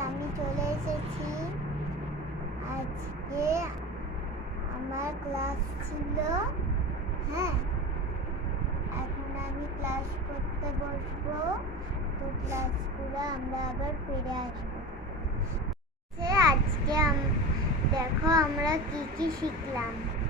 আমি চলে এসেছি। আজকে আমার ক্লাস ছিল। হ্যাঁ, এখন আমি ক্লাস করতে বসবো। তো ক্লাস করে আমরা আবার ফিরে আসবো। আজকে দেখো আমরা কি শিখলাম।